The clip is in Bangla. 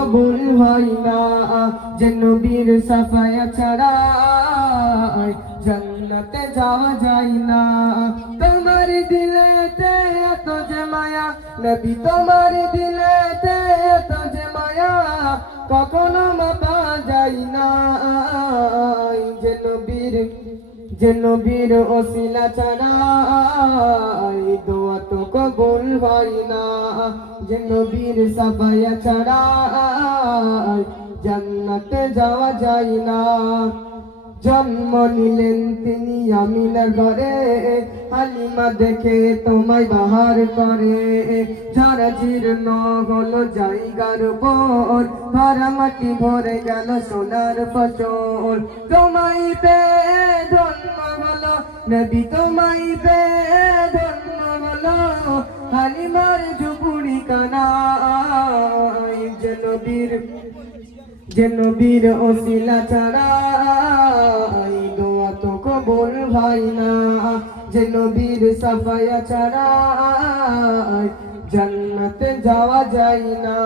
কবুল হয় না, যে নবীর সাফায়া ছাড়া জান্নাতে যাওয়া যায় না। তোমার দিলেতে এত যে মায়া নবী, তোমার দিলেতে এত যে মায়া কখনো মাপা যায় না। যে নবীর ওসিলা ছাড়া দোয়া তো কবুল হয় না, যে নবীর সাফায়া ছাড়া জান্নাতে যাওয়া যায় না। জন্ম নিলেন তিনি আমিনার ঘরে, হালিমা দেখে তোমায় বাহার করে। যারা জীর্ণ হলো জায়গার উপর, ভরা মাটি ভরে গেল সোনার ফসল। তোমায় পেয়ে ধন্য হলো নবী, তোমায় পেয়ে ধন্য হলো হালিমার ঝুপুড়ি কানা। যে নবীর ওসিলা ছাড়া দোয়া তো কবুল হয় না, যে নবীর সাফায়া ছাড়া জান্নাতে যাওয়া যায় না।